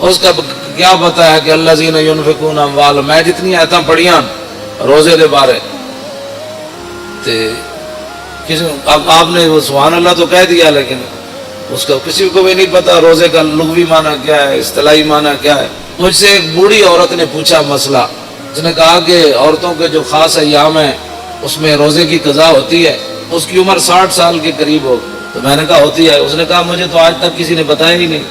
اس کا کیا پتا ہے کہ الذین ينفقون اموالهم، میں جتنی آیتاں پڑھیاں روزے دے بارے تے اب آپ نے وہ سبحان اللہ تو کہہ دیا، لیکن اس کا کسی کو بھی نہیں پتا روزے کا لغوی معنی کیا ہے، اصطلاحی معنی کیا ہے۔ مجھ سے ایک بوڑھی عورت نے پوچھا مسئلہ، اس نے کہا کہ عورتوں کے جو خاص ایام ہیں اس میں روزے کی قضا ہوتی ہے، اس کی عمر 60 سال کے قریب ہو، تو میں نے کہا ہوتی ہے۔ اس نے کہا مجھے تو آج تک کسی نے بتایا ہی نہیں،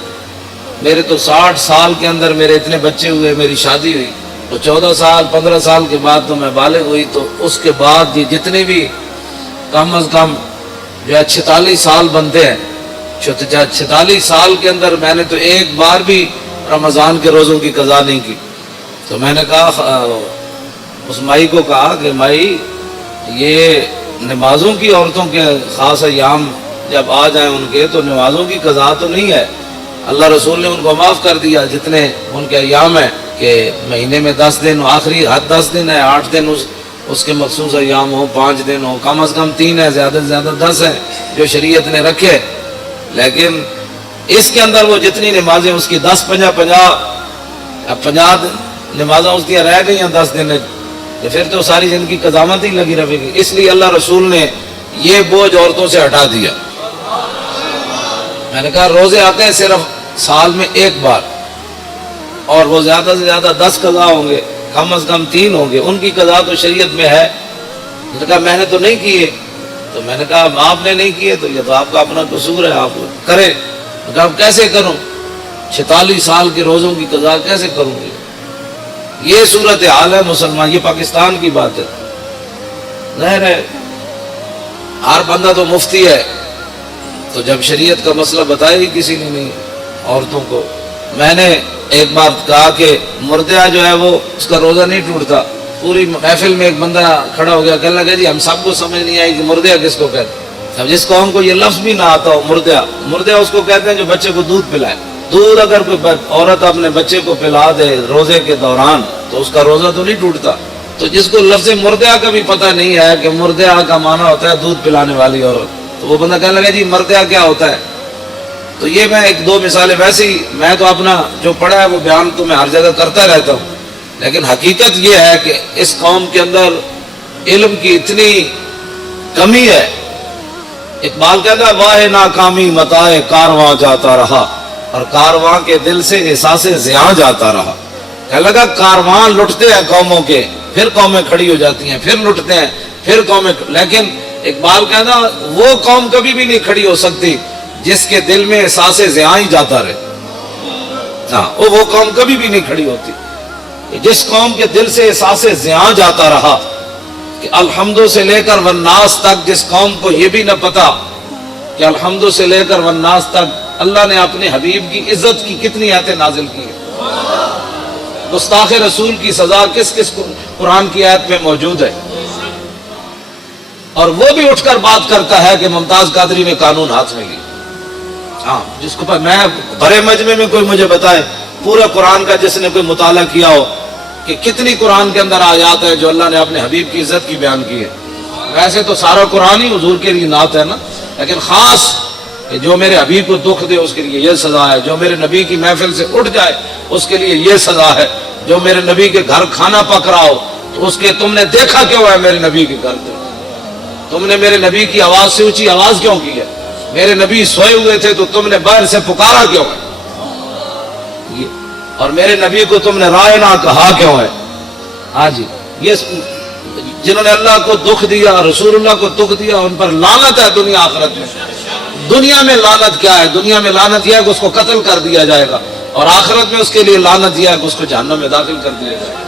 میرے تو 60 سال کے اندر میرے اتنے بچے ہوئے، میری شادی ہوئی تو 14 سال 15 سال کے بعد تو میں بالغ ہوئی، تو اس کے بعد یہ جتنے بھی کم از کم جو ہے 46 سال بنتے ہیں، 46 سال کے اندر میں نے تو ایک بار بھی رمضان کے روزوں کی قضا نہیں کی۔ تو میں نے کہا اس مائی کو کہا کہ مائی یہ نمازوں کی عورتوں کے خاص ایام جب آ جائیں ان کے تو نمازوں کی قضا تو نہیں ہے، اللہ رسول نے ان کو معاف کر دیا جتنے ان کے ایام ہیں کہ مہینے میں 10 دن، آخری حد 10 دن ہے، 8 دن اس کے مخصوص ایام ہو، 5 دن ہو، کم از کم 3 ہے، زیادہ سے زیادہ 10 ہیں جو شریعت نے رکھے۔ لیکن اس کے اندر وہ جتنی نمازیں اس کی 10 50 نمازیں اس کی رہ گئی ہیں 10 دن، پھر تو ساری زندگی قضامت ہی لگی رہے گی۔ اس لیے اللہ رسول نے یہ بوجھ عورتوں سے ہٹا دیا۔ میں نے کہا روزے آتے ہیں صرف سال میں ایک بار، اور وہ زیادہ سے زیادہ 10 قضا ہوں گے، کم از کم 3 ہوں گے، ان کی قضا تو شریعت میں ہے۔ میں نے کہا میں نے تو نہیں کیے، تو میں نے کہا آپ نے نہیں کیے تو یہ تو آپ کا اپنا قصور ہے، آپ کریں۔ میں کہا کیسے کروں، 46 سال کے روزوں کی قضا کیسے کروں گی؟ یہ صورت حال ہے مسلمان، یہ پاکستان کی بات ہے، ظاہر ہے ہر بندہ تو مفتی ہے، تو جب شریعت کا مسئلہ بتایا ہی کسی نے نہیں عورتوں کو۔ میں نے ایک بار کہا کہ مردہ جو ہے وہ اس کا روزہ نہیں ٹوٹتا، پوری محفل میں ایک بندہ کھڑا ہو گیا، کہنے لگا جی ہم سب کو سمجھ نہیں آئی کہ مردہ کس کو کہتے ہیں۔ اب جس قوم کو یہ لفظ بھی نہ آتا ہو مردہ اس کو کہتے ہیں جو بچے کو دودھ پلائے۔ دودھ اگر کوئی عورت اپنے بچے کو پلا دے روزے کے دوران تو اس کا روزہ تو نہیں ٹوٹتا۔ تو جس کو لفظ مردہ کا بھی پتہ نہیں ہے کہ مردہ کا معنی ہوتا ہے دودھ پلانے والی عورت، تو وہ بندہ کہنے لگا جی مردہ کیا ہوتا ہے۔ تو یہ میں 1-2 مثالیں، ویسے ہی میں تو اپنا جو پڑھا ہے وہ بیان تو میں ہر جگہ کرتا رہتا ہوں، لیکن حقیقت یہ ہے کہ اس قوم کے اندر علم کی اتنی کمی ہے۔ اقبال کہتا ہے واہ ناکامی متائے کارواں جاتا رہا، اور کارواں کے دل سے احساس زیاں جاتا رہا۔ کہنے لگا کارواں لٹتے ہیں قوموں کے، پھر قومیں کھڑی ہو جاتی ہیں، پھر لٹتے ہیں، پھر قومیں، لیکن اقبال کہتا وہ قوم کبھی بھی نہیں کھڑی ہو سکتی جس کے دل میں احساس زیاں ہی جاتا رہے۔ ہاں وہ قوم کبھی بھی نہیں کھڑی ہوتی جس قوم کے دل سے احساس زیاں جاتا رہا، کہ الحمد سے لے کر والناس تک جس قوم کو یہ بھی نہ پتا کہ الحمد سے لے کر والناس تک اللہ نے اپنے حبیب کی عزت کی کتنی آیتیں نازل کی ہیں، گستاخ رسول کی سزا کس کس قرآن کی آیت میں موجود ہے، اور وہ بھی اٹھ کر بات کرتا ہے کہ ممتاز قادری نے قانون ہاتھ میں لیا۔ ہاں جس کو میں بڑے مجمع میں کوئی مجھے بتائے پورا قرآن کا جس نے کوئی مطالعہ کیا ہو کہ کتنی قرآن کے اندر آیات ہے جو اللہ نے اپنے حبیب کی عزت کی بیان کی ہے۔ ویسے تو سارا قرآن ہی حضور کے لیے نعت ہے نا، لیکن خاص کہ جو میرے حبیب کو دکھ دے اس کے لیے یہ سزا ہے، جو میرے نبی کی محفل سے اٹھ جائے اس کے لیے یہ سزا ہے، جو میرے نبی کے گھر کھانا پک رہا ہو تو اس کے تم نے دیکھا کیوں ہے میرے نبی کے گھر پہ، تم نے میرے نبی کی آواز سے اونچی آواز کیوں کی ہے، میرے نبی سوئے ہوئے تھے تو تم نے باہر سے پکارا کیوں ہے، اور میرے نبی کو تم نے رائنا کہا کیوں ہے۔ ہاں جی، یہ جنہوں نے اللہ کو دکھ دیا، رسول اللہ کو دکھ دیا، ان پر لعنت ہے دنیا آخرت میں۔ دنیا میں لعنت کیا ہے؟ دنیا میں لعنت یہ ہے کہ اس کو قتل کر دیا جائے گا، اور آخرت میں اس کے لیے لعنت یہ ہے کہ اس کو جہنم میں داخل کر دیا جائے گا۔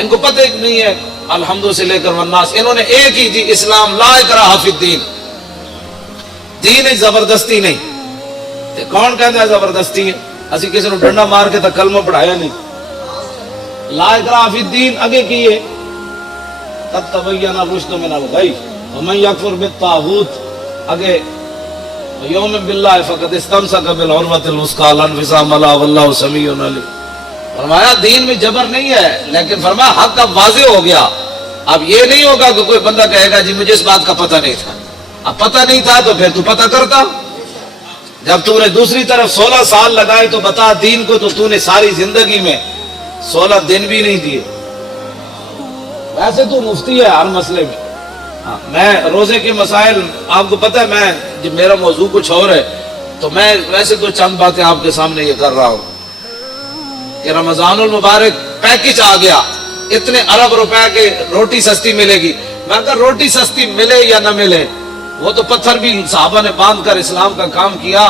ان کو پتہ نہیں ہے الحمد سے لے کر والناس، انہوں نے ایک ہی جی اسلام لا اکراہ فی الدین، دین زبردستی نہیں۔ کون کہتا ہے زبردستی ہے؟ اسی کسی نے ڈنڈا مار کے تو کلمہ پڑھایا نہیں۔ لا اکراہ فی الدین اگے کیے قد تبین الرشد من الغی ومن یکفر بالطاغوت اگے یوم باللہ فقد استمسک بالعروۃ الوثقی لا انفصام لها واللہ سمیع علیم۔ فرمایا دین میں جبر نہیں ہے، لیکن فرمایا حق اب واضح ہو گیا۔ اب یہ نہیں ہوگا کہ کوئی بندہ کہے گا جی مجھے اس بات کا پتہ نہیں تھا، اب پتہ نہیں تھا تو پھر تو پتہ کرتا۔ جب تو نے دوسری طرف 16 سال لگائے تو بتا دین کو تو نے ساری زندگی میں 16 دن بھی نہیں دیے. ویسے تو مفتی ہے ہر مسئلے میں. میں روزے کے مسائل آپ کو پتہ ہے، میں جب میرا موضوع کچھ اور ہے تو میں ویسے تو چند باتیں آپ کے سامنے یہ کر رہا ہوں کہ رمضان المبارک پیکج آ گیا، اتنے ارب روپے کے روٹی سستی ملے گی. میں کہا روٹی سستی ملے یا نہ ملے، وہ تو پتھر بھی صحابہ نے باندھ کر اسلام کا کام کیا.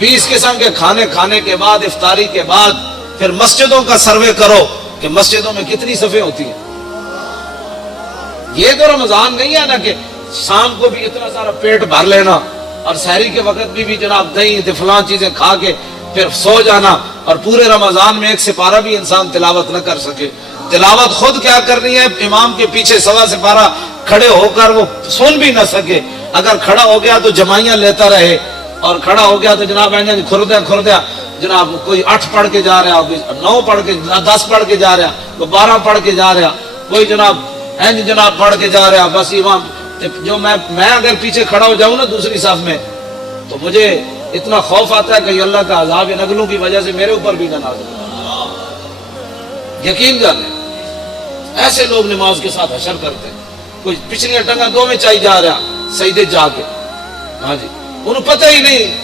20 قسم کے کھانے کھانے کے بعد، افطاری کے بعد پھر مسجدوں کا سروے کرو کہ مسجدوں میں کتنی صفیں ہوتی ہیں. یہ تو رمضان نہیں ہے نا کہ شام کو بھی اتنا سارا پیٹ بھر لینا اور سحری کے وقت بھی جناب دہی فلاں چیزیں کھا کے پھر سو جانا، اور پورے رمضان میں ایک سپارہ بھی انسان تلاوت نہ کر سکے. تلاوت خود کیا کرنی ہے، امام کے پیچھے سوا سپارہ کھڑے ہو کر وہ سن بھی نہ سکے. اگر کھڑا ہو گیا تو جمائیاں لیتا رہے، اور کھڑا ہو گیا تو جناب کھردیا جناب کوئی 8 پڑھ کے جا رہا، کوئی 9 پڑھ کے 10 پڑھ کے جا رہا، کوئی 12 پڑھ کے جا رہا، کوئی جناب پڑھ کے جا رہا. بس امام جو میں اگر پیچھے کھڑا ہو جاؤں نا دوسری صف میں تو مجھے اتنا خوف آتا ہے کہ اللہ کا عذاب نگلوں کی وجہ سے میرے اوپر بھی نہ نازل ہو. یقین کر لیں ایسے لوگ نماز کے ساتھ حشر کرتے ہیں. کوئی پچھلی ٹنگا 2 میں چاہی جا رہا سجدے جا کے، ہاں جی انہوں پتہ ہی نہیں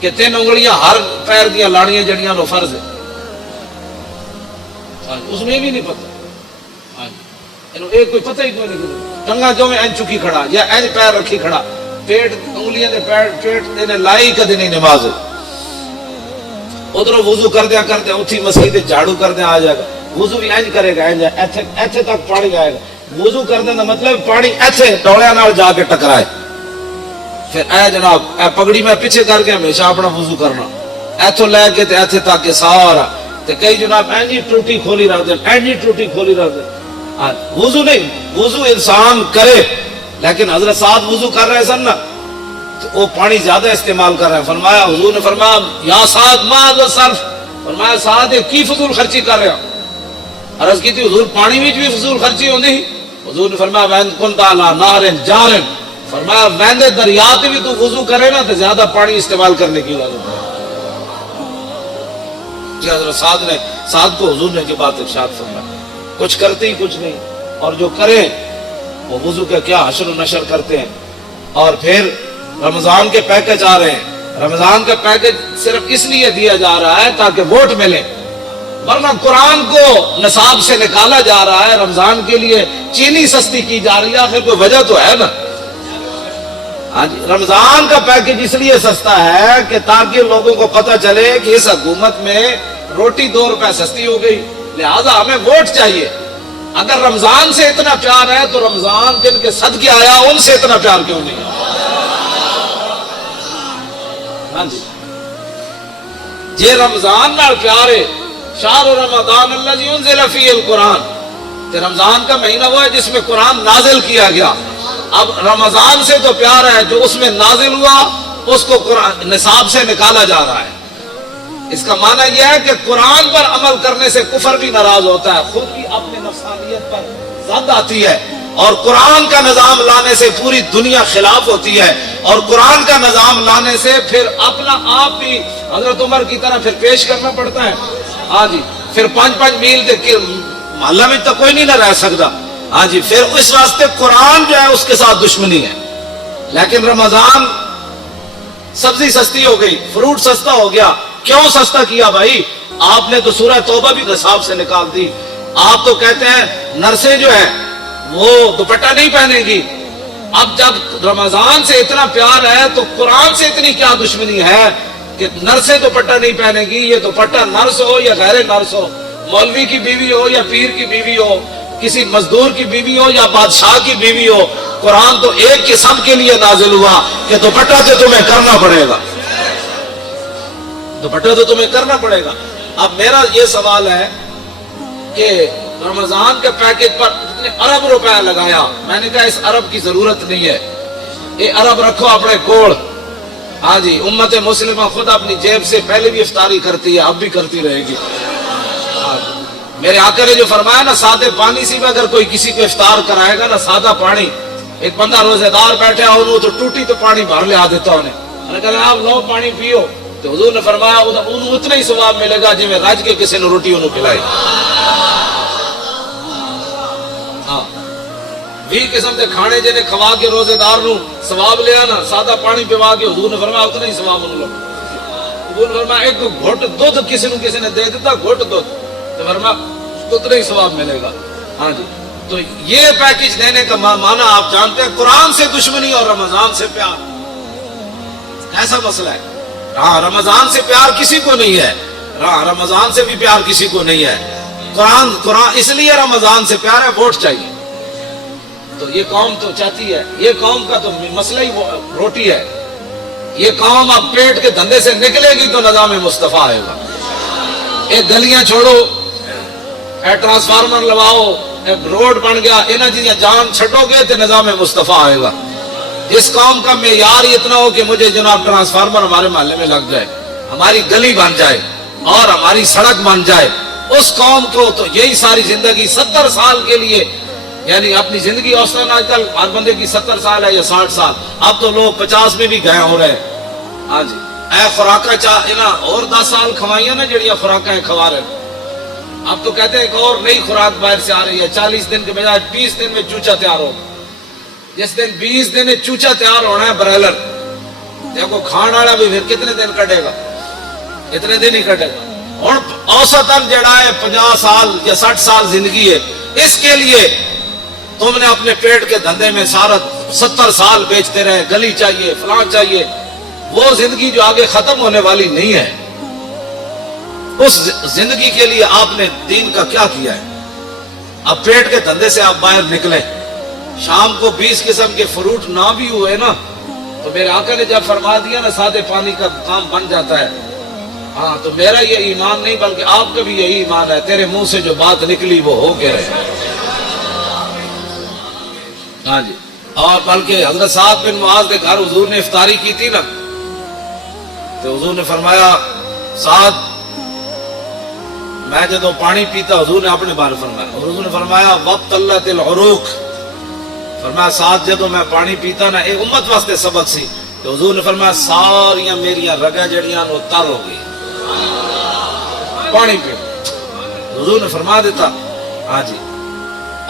کہ 3 انگلیاں ہر پیر دیا لاڑیاں جڑیاں نو فرض ہے. اس میں بھی نہیں پتہ. ہاں جی ایک کوئی پتہ ہی کوئی نہیں، ٹنگا 2 میں این چکی کھڑا یا این پیر رکھی کھڑا، پیٹ انگلیاں دے پیٹ دینے لائی کدی نہیں نماز. ادھر وضو کر دیا اتھی مسجد جھاڑو کر دیا آ جائے گا. وضو بھی اینج کرے گا، ایتھے تک پانی آئے گا. وضو کر دینا مطلب پانی ایتھے ڈوڑیاں نال جا کے ٹکرائے. پھر اے جناب اے پگڑی میں پیچھے کر کے ہمیشہ اپنا وضو کرنا، ایتھوں لے کے تے ایتھے تک کے سارا. تے کئی جناب اینجی ٹوٹی کھولی رکھ دیں، اینجی ٹوٹی کھولی رکھ دیں. وضو نہیں، وضو انسان کرے، لیکن حضرت سعد وضو کر رہے سن نا تو وہ پانی زیادہ استعمال کر رہے ہیں. فرمایا حضور نے فرمایا یا سعد ما صرف، فرمایا سعد کی فضول خرچی کر رہے ہیں. عرض کی تھی حضور پانی میں بھی فضول خرچی ہوندی؟ حضور نے فرمایا وین کنت علی نہر جار، فرمایا ویندے دریا تے بھی تو وضو کرے نا تو زیادہ پانی استعمال کرنے کی ضرورت ہے. جی حضرت سعد کو حضور نے یہ بات ارشاد فرمایا. کچھ کرتے ہی کچھ نہیں، اور جو کریں وہ وضو کا کیا حشر و نشر کرتے ہیں. اور پھر رمضان کے پیکج آ رہے ہیں. رمضان کا پیکج صرف اس لیے دیا جا رہا ہے تاکہ ووٹ ملے، ورنہ قرآن کو نصاب سے نکالا جا رہا ہے. رمضان کے لیے چینی سستی کی جا رہی ہے، آخر کوئی وجہ تو ہے نا. رمضان کا پیکج اس لیے سستا ہے کہ تاکہ لوگوں کو پتہ چلے کہ اس حکومت میں روٹی 2 روپے سستی ہو گئی، لہذا ہمیں ووٹ چاہیے. اگر رمضان سے اتنا پیار ہے تو رمضان جن کے صدقے آیا ان سے اتنا پیار کیوں نہیں؟ ہاں جی یہ رمضان نال پیار ہے. شہر رمضان الذی انزل فیہ القرآن، کہ رمضان کا مہینہ وہ ہے جس میں قرآن نازل کیا گیا. اب رمضان سے تو پیار ہے، جو اس میں نازل ہوا اس کو قرآن نصاب سے نکالا جا رہا ہے. اس کا معنی یہ ہے کہ قرآن پر عمل کرنے سے کفر بھی ناراض ہوتا ہے، خود کی اپنی نفسانیت پر زد آتی ہے، اور قرآن کا نظام لانے سے پوری دنیا خلاف ہوتی ہے، اور قرآن کا نظام لانے سے پھر اپنا آپ بھی حضرت عمر کی طرح پھر پیش کرنا پڑتا ہے. ہاں جی پھر 5 میل کے محلہ میں تو کوئی نہیں نہ رہ سکتا. ہاں جی پھر اس واسطے قرآن جو ہے اس کے ساتھ دشمنی ہے. لیکن رمضان سبزی سستی ہو گئی، فروٹ سستا ہو گیا. کیوں سستا کیا بھائی؟ آپ نے تو سورہ توبہ بھی نصاب سے نکال دی. آپ تو کہتے ہیں نرسیں جو ہے وہ دوپٹہ نہیں پہنے گی. اب جب رمضان سے اتنا پیار ہے تو قرآن سے اتنی کیا دشمنی ہے کہ نرسیں دوپٹہ نہیں پہنے گی؟ یہ دوپٹہ نرس ہو یا غیر نرس ہو، مولوی کی بیوی ہو یا پیر کی بیوی ہو، کسی مزدور کی بیوی ہو یا بادشاہ کی بیوی ہو، قرآن تو ایک کے سب کے لیے نازل ہوا کہ دوپٹہ تو تمہیں کرنا پڑے گا، دوپٹہ تو تمہیں کرنا پڑے گا. اب میرا یہ سوال ہے کہ رمضان کے پیکج پر اتنے ارب روپے لگایا. میں نے کہا اس ارب کی ضرورت نہیں ہے، یہ ارب رکھو اپنے کوڑ. ہاں جی امت مسلمہ خود اپنی جیب سے پہلے بھی افطاری کرتی ہے، اب بھی کرتی رہے گی. میرے آقا نے جو فرمایا نا سادے پانی سے بھی اگر کوئی کسی کو افطار کرائے گا نا، سادہ پانی، ایک بندہ روزے دار بیٹھے اور وہ تو ٹوٹی تو پانی بھر لے آ دیتا انہیں، میں نے کہا آپ لو پانی پیو. تو حضور نے فرمایا انہوں اتنا ہی ثواب ملے گا جی میں رج کے کسی نے روٹی انہوں کھلائی. ہاں 20 قسم کے کھانے جنہیں کھوا کے روزے دار نو ثواب لیا نا, سادہ پانی پیوا کے حضور نے فرمایا اتنا ہی ثواب انہوں لگا. حضور نے فرمایا ایک گھٹ دودھ کسی نے دے دیتا, گھٹ دودھ, تو فرمایا اتنا ہی ثواب ملے گا. ہاں جی, تو یہ پیکج دینے کا معنی آپ جانتے ہیں, قرآن سے دشمنی اور رمضان سے پیار, ایسا مسئلہ ہے. ہاں رمضان سے پیار کسی کو نہیں ہے, رمضان سے بھی پیار کسی کو نہیں ہے. قرآن اس لیے رمضان سے پیار ہے, ووٹ چاہیے. تو یہ قوم تو چاہتی ہے, یہ قوم کا تو مسئلہ ہی روٹی ہے. یہ قوم اب پیٹ کے دھندے سے نکلے گی تو نظام مصطفیٰ آئے گا. ایک گلیاں چھوڑو, اے ٹرانسفارمر لواؤ, ایک روڈ بن گیا, انہیں چیزیں جان چھٹو گے تو نظام مصطفیٰ آئے گا. اس قوم کا معیار اتنا ہو کہ مجھے جناب ٹرانسفارمر ہمارے محلے میں لگ جائے, ہماری گلی بن جائے اور ہماری سڑک بن جائے, اس قوم کو تو یہی ساری زندگی 70 سال کے لیے, یعنی اپنی زندگی اوسطاً آج کل ہر بندے کی 70 سال ہے یا 60 سال, اب تو لوگ 50 میں بھی گئے ہو رہے ہیں. ہاں جی, اے خوراکہ اور 10 سال کھوائیاں نا جڑیاں خوراکیں کھوا رہے. اب تو کہتے ہیں ایک اور نئی خوراک باہر سے آ رہی ہے, 40 دن کے بجائے 20 دن میں چوچا تیار ہو. جس دن 20 دن چوچا تیار ہونا ہے برائلر, دیکھو کھان والا بھی پھر کتنے دن کٹے گا, اتنے دن ہی کٹے گا. اور اوسطاً جڑا ہے 50 سال یا 60 سال زندگی ہے, اس کے لیے تم نے اپنے پیٹ کے دھندے میں سارا 70 سال بیچتے رہے, گلی چاہیے فلاں چاہیے, وہ زندگی جو آگے ختم ہونے والی نہیں ہے. اس زندگی کے لیے آپ نے دین کا کیا کیا ہے؟ اب پیٹ کے دھندے سے آپ باہر نکلیں, شام کو 20 قسم کے فروٹ نہ بھی ہوئے نا, تو میرے آقا نے جب فرما دیا نا سادے پانی کا کام بن جاتا ہے. ہاں تو میرا یہ ایمان نہیں بلکہ آپ کا بھی یہی ایمان ہے, تیرے منہ سے جو بات نکلی وہ ہو کے رہے. ہاں جی, اور بلکہ حضرت سعد بن معاذ کے گھر حضور نے افطاری کی تھی نا, تو حضور نے فرمایا سعد میں جدو پانی پیتا, حضور نے اپنے بارے فرمایا, اور حضور نے فرمایا وقت اللہ العروق, فرمایا ساتھ جدو میں پانی پیتا نا, ایک امت واسطے سبق سی, تو حضور نے فرمایا ساریاں میریاں رگیں جڑیاں نو تر ہو گئی پانی پی. حضور نے فرما دیتا. ہاں جی,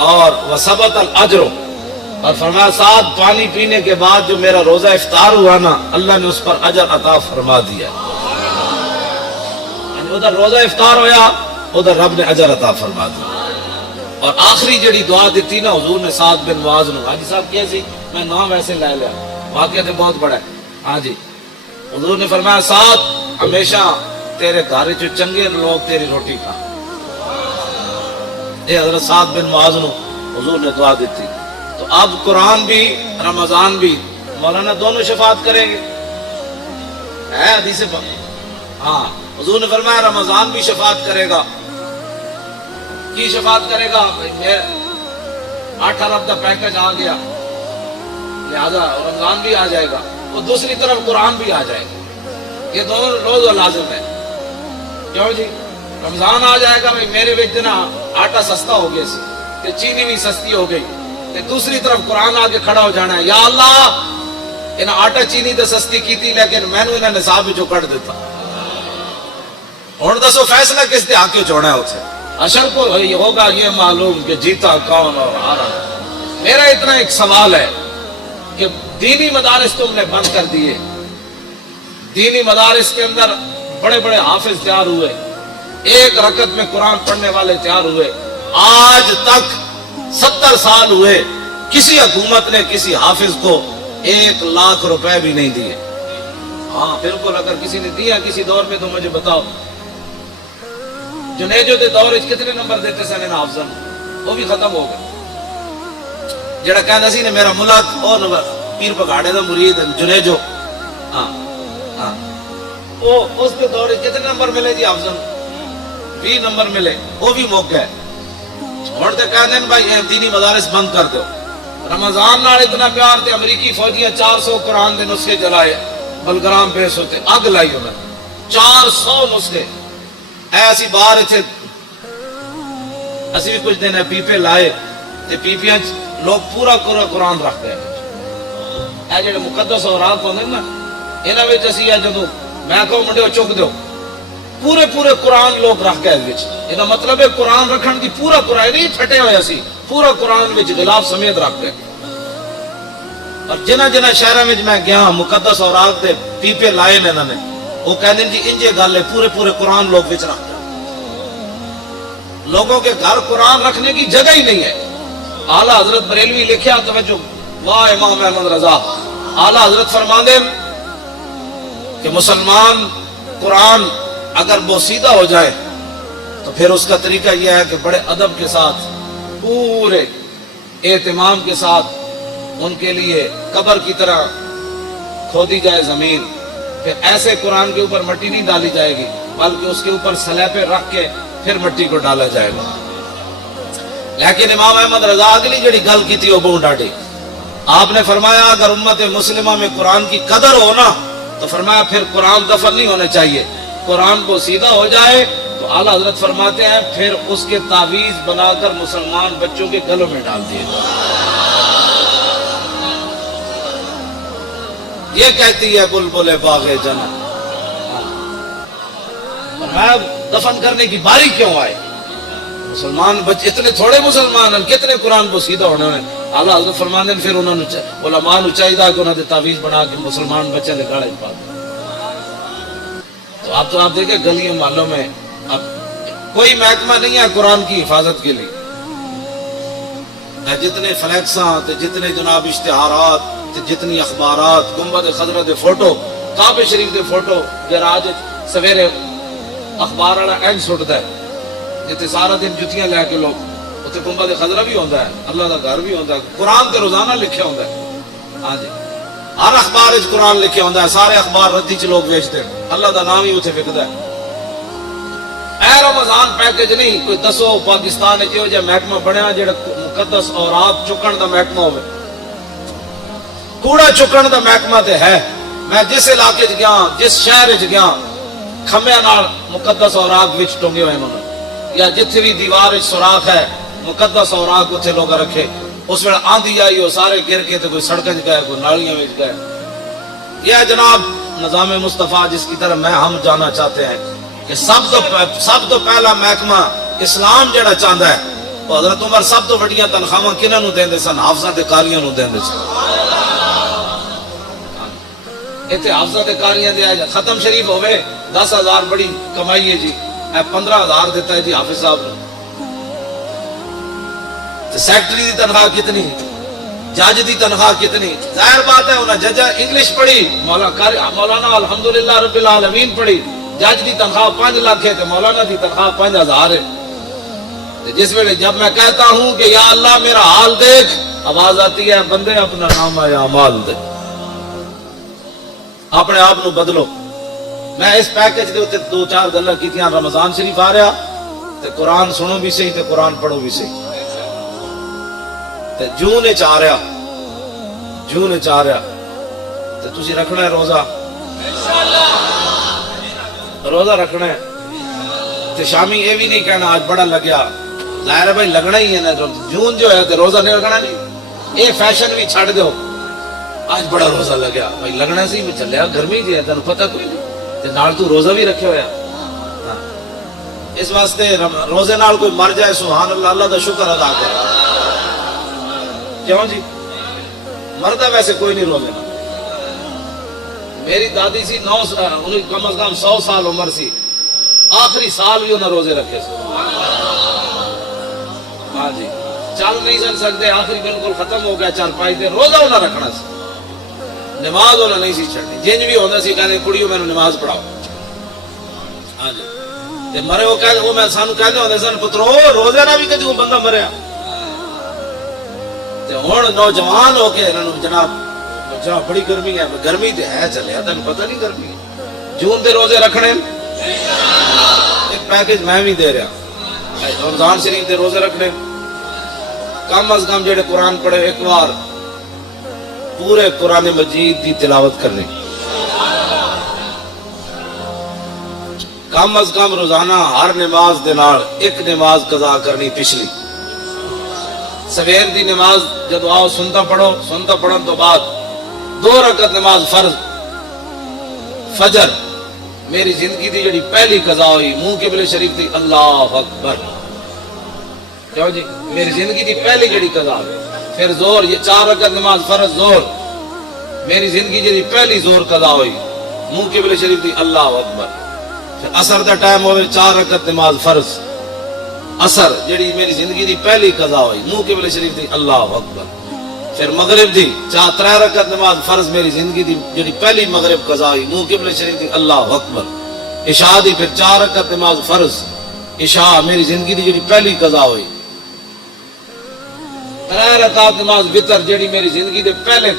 اور وثبت الاجر, اور فرمایا ساتھ پانی پینے کے بعد جو میرا روزہ افطار ہوا نا, اللہ نے اس پر اجر عطا فرما دیا. ادھر روزہ افطار ہویا, ادھر رب نے اجر عطا فرما دیا. اور آخری جڑی دعا دیتی نا حضور نے سعد بن معاذ نو, حاجی صاحب کیسی, میں نام ویسے لے لیا, واقعہ تو بہت بڑا ہے. ہاں جی, حضور نے فرمایا سعد ہمیشہ تیرے گھر چ چنگے لوگ تیری روٹی کھا. اے حضرت سعد بن معاذ نو حضور نے دعا دیتی. تو اب قرآن بھی رمضان بھی مولانا دونوں شفاعت کریں گے, ہے حدیث پاک. ہاں حضور نے فرمایا رمضان بھی شفاعت کرے گا. کی شفاعت کرے گا؟ 8 ارب کا پیکج آ گیا, لہذا رمضان بھی آ جائے گا, اور دوسری طرف قرآن بھی آ جائے گا. یہ دونوں روز و لازم ہے. کیوں جی, رمضان آ جائے گا, میرے بچ نا آٹا سستا ہو گیا سی, تے چینی بھی سستی ہو گئی, تے دوسری طرف قرآن آ کے کھڑا ہو جانا ہے, یا اللہ انہیں آٹا چینی تو سستی کی تھی لیکن میں نے انہیں نصاب جو کٹ دیتا. اور دسو فیصلہ کس دے آ کے چھوڑا ہے اسے, اشر کو ہوگا یہ معلوم کہ جیتا کون اور ہارا. میرا اتنا ایک سوال ہے کہ دینی مدارس تم نے بند کر دیے, دینی مدارس کے اندر بڑے بڑے حافظ تیار ہوئے, 1 رکعت میں قرآن پڑھنے والے تیار ہوئے, آج تک 70 سال ہوئے کسی حکومت نے کسی حافظ کو 1 لاکھ روپے بھی نہیں دیے. ہاں بالکل, اگر کسی نے دیا کسی دور میں تو مجھے بتاؤ. جنیجو دے دور کتنے نمبر دیتے سن ان حافظاں, وہ بھی ختم ہو گئے. جڑا کہنا سی نے میرا ملک اور پیر پگاڑے دا مرید جنیجو, ہاں ہاں, وہ اس کے دور کتنے نمبر ملے جی حافظاں, 20 نمبر ملے, وہ بھی موقع ہے. ہن تے کہندے ہیں بھائی دینی مدارس بند کر دو. رمضان نال اتنا پیار تے امریکی فوجیاں 400 قرآن دے نسخے جلائے, بلگرام پیش ہوتے اگ لائی انہیں 400 نسخے. ایسی باہر اتنے اسی بھی کچھ دن پیپے لائے, تے پیپیاں لوگ پورا قرآن رکھتے ہیں. اے جڑے مقدس اوراق ہوندے نا, انہاں وچ اسی جدوں میں کہوں منڈے چک دو پورے پورے قرآن لوگ رکھ گئے وچ یہ مطلب ہے قرآن رکھن کی پورا قرآن نہیں پھٹے ہوئے سی پورا قرآن وچ غلاف سمیت رکھ گئے اور جنہ جنہ شہروں میں میں گیا مقدس اوراق دے پیپے لائے نے انہوں نے وہ کہتے ہیں جی انجے گل ہے پورے پورے قرآن لوگ وچ رکھ گئے لوگوں کے گھر قرآن رکھنے کی جگہ ہی نہیں ہے اعلیٰ حضرت بریلوی لکھیا توجہ واہ امام احمد رضا اعلیٰ حضرت فرماندے کہ مسلمان قرآن اگر بوسیدہ ہو جائے تو پھر اس کا طریقہ یہ ہے کہ بڑے ادب کے ساتھ پورے اہتمام کے ساتھ ان کے لیے قبر کی طرح کھودی جائے زمین پھر ایسے قرآن کے اوپر مٹی نہیں ڈالی جائے گی بلکہ اس کے اوپر سلیپے رکھ کے پھر مٹی کو ڈالا جائے گا لیکن امام احمد رضا اگلی جڑی گل کی تھی وہ بہت ڈاٹی آپ نے فرمایا اگر امت مسلمہ میں قرآن کی قدر ہو نا تو فرمایا پھر قرآن دفن نہیں ہونے چاہیے قرآن کو سیدھا ہو جائے تو اعلیٰ حضرت فرماتے ہیں پھر اس کے تعویذ بنا کر مسلمان بچوں کے گلوں میں ڈال دیے یہ کہتی ہے بلبل باغ جنت فرمایا دفن کرنے کی باری کیوں آئے مسلمان بچے اتنے تھوڑے مسلمان ہیں کتنے قرآن کو سیدھا ہونے ہیں اعلیٰ حضرت فرماتے ہیں پھر انہوں نے علماء نو چاہیے کہ انہوں نے تعویذ بنا کے مسلمان بچے نے گاڑے پا دیں تو آپ دیکھیں گلیوں محلوں میں اب کوئی محکمہ نہیں ہے قرآن کی حفاظت کے لیے جتنے فلیکساں جتنے جناب اشتہارات جتنی اخبارات گنبد خضرا دے فوٹو کعبہ شریف دے فوٹو گراج سویرے اخبار والا اینڈ سٹتا ہے جتنے سارا دن جتیاں لے کے لوگ اتنے گنبد خضرا بھی ہوتا ہے اللہ کا گھر بھی ہوتا ہے قرآن تے روزانہ لکھیا ہوتا ہے ہاں جی ہر اخبار وچ قرآن لکھیا ہوتا ہے سارے اخبار ردی چ لوگ بیچتے ہیں اللہ دا نام ہی اتنے وکدا ہے اے رمضان پیکج نہیں کوئی دسو پاکستان جو جا محکمہ بنیا جڑا مقدس اوراق چکن دا محکمہ ہوئے کوڑا چکن دا محکمہ تے ہے میں جس علاقے چ گیا جس شہر چ گیا کھمبیاں نال مقدس اوراق وچ ٹنگے ہوئے انہوں یا جتھے بھی دیوار وچ سوراخ ہے مقدس اوراق اتنے لوگ رکھے اس ویلے آندھی آئی وہ سارے گر کے تو کوئی سڑکیں گئے کوئی نالیاں وچ گئے یہ جناب نظام مصطفیٰ جس کی طرف ہم جانا چاہتے ہیں کہ سب تو پہلا محکمہ اسلام جڑا چاہتا ہے وہ حضرت عمر سب تو بڑیاں تنخواہاں کنہاں نوں دیندے سن حافظاں تے قاریاں نوں دیندے سن ایتھے حافظاں تے قاریاں دے ختم شریف ہوئے 10,000 بڑی کمائی ہے جی 15,000 دیتا ہے جی حافظ صاحب نے سیکٹری دی تنخواہ کتنی جج دی تنخواہ کتنی ظاہر بات ہے انہاں جج انگلش پڑھی مولانا الحمدللہ رب العالمین پڑھی جج دی تنخواہ 5 لاکھ ہے تو مولانا دی تنخواہ 5,000 ہے جس ویلے جب میں کہتا ہوں کہ یا اللہ میرا حال دیکھ آواز آتی ہے بندے اپنا نام اعمال دے اپنے آپ نو بدلو میں اس پیکج دے 2-4 گلاں کیتیاں رمضان شریف آ رہا تے قرآن سنو بھی صحیح تے قرآن پڑھو بھی صحیح تے جون وچ آ رہا تے تسی رکھنا ہے روزہ رکھنا ہے تے شامی یہ بھی نہیں کہنا آج بڑا لگیا ظاہر ہے بھائی لگنا ہی ہے نا جون جو ہے تے روزہ نہیں رکھنا نہیں یہ فیشن بھی چھڑ دو آج بڑا روزہ لگیا بھائی لگنا سی بھی چلیا گرمی جی ہے تینوں پتہ کوئی نہیں تے نال تو روزہ بھی رکھے ہویا اس واسطے روزے نال کوئی مر جائے سبحان اللہ اللہ دا شکر ادا کرے کیوں جی مردہ ویسے کوئی نہیں روزے نال میری دادی سی انہیں کم از کم 100 سال عمر سی آخری سال بھی انہیں روزے رکھے سے ہاں جی چل نہیں سن سکتے آخری بالکل ختم ہو گیا چل پائی تھے روزہ انہیں رکھنا سی نماز انہیں نہیں سی چھڑنی جنج بھی ہوتا سی کہتے کڑیوں میں نماز پڑھاؤ ہاں جی تے مرے وہ میں سانو کہتے ہوتے سن پترو روزے نہ بھی کدی وہ بندہ مریا تے ہن نوجوان ہو کے جناب بڑی گرمی ہے گرمی تے ہے چلے تین پتہ نہیں گرمی ہے جون دے روزے رکھنے ایک پیکج میں بھی دے رہا رمضان شریف دے روزے رکھنے کم از کم جڑے قرآن پڑھے ایک بار پورے قرآن مجید دی تلاوت کرنی کم از کم روزانہ ہر نماز دے نال ایک نماز قضا کرنی پچھلی سویر دی نماز جب آؤ سنتا پڑھن تو بعد 2 رکعت نماز فرض فجر میری زندگی دی جڑی پہلی قضا ہوئی منہ قبلے شریف دی اللہ اکبر، کیوں جی میری زندگی دی پہلی جڑی قضا ہوئی، پھر زور، یہ 4 رکعت نماز فرض زور، میری زندگی جڑی پہلی زور قضا ہوئی منہ قبلے شریف دی اللہ اکبر، پھر عصر دا ٹائم ہوئے 4 رکعت نماز فرض عصر جڑی میری زندگی دی پہلی قضا ہوئی منہ قبلے شریف دی اللہ اکبر، پھر مغرب دی 3 رکعت نماز فرض میری زندگی دی جڑی پہلی مغرب قضا ہوئی منہ قبلے شریف دی اللہ اکبر، عشاء دی پھر 4 رکعت نماز فرض عشاء میری زندگی دی جڑی پہلی قضا ہوئی، 3 رکعت نماز وتر جڑی میری زندگی دے پہلے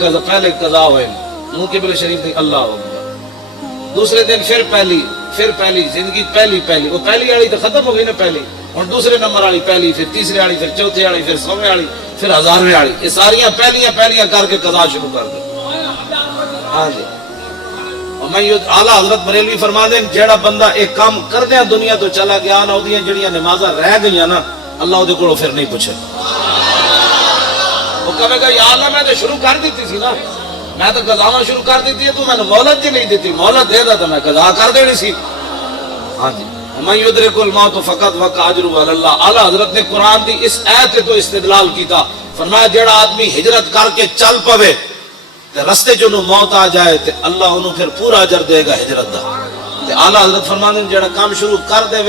قضا ہوئے منہ قبلے شریف دی اللہ اکبر، دوسرے دن پھر پہلی زندگی پہلی وہ پہلی والی تو ختم ہو گئی نا پہلی، اور دوسرے نمبر والی پہلی، پھر تیسرے والی، پھر چوتھے والی، پھر 100ویں والی، پھر 1000ویں والی، یہ ساریاں پہلیاں کر کے قضا شروع کر دے۔ ہاں جی، اور میں اعلیٰ حضرت بریلوی فرما دیں جیڑا بندہ ایک کام کردیا دنیا تو چلا گیا نا، وہ جڑیاں نمازاں رہ گئی نا اللہ وہ کو پھر نہیں پوچھے، وہ کہے گا یا اللہ میں تو شروع کر دیتی سی نا، میں تو قضاواں شروع کر دیتی ہے، تو میں نے مہلت ہی نہیں دیتی، مہلت دے دا تو میں قضا کر دینی سی۔ ہاں جی، من یدرک الموت فقط وقع اجرہ علی اللہ، اعلیٰ حضرت نے قرآن دی اس آیت سے تو استدلال کیتا، فرمایا جیڑا آدمی ہجرت کر کے چل پوے تے رستے جو موت آ جائے تے اللہ انہوں پھر پورا اجر دے گا ہجرت دا، تے اعلیٰ حضرت فرماندے جیڑا کام شروع کر دے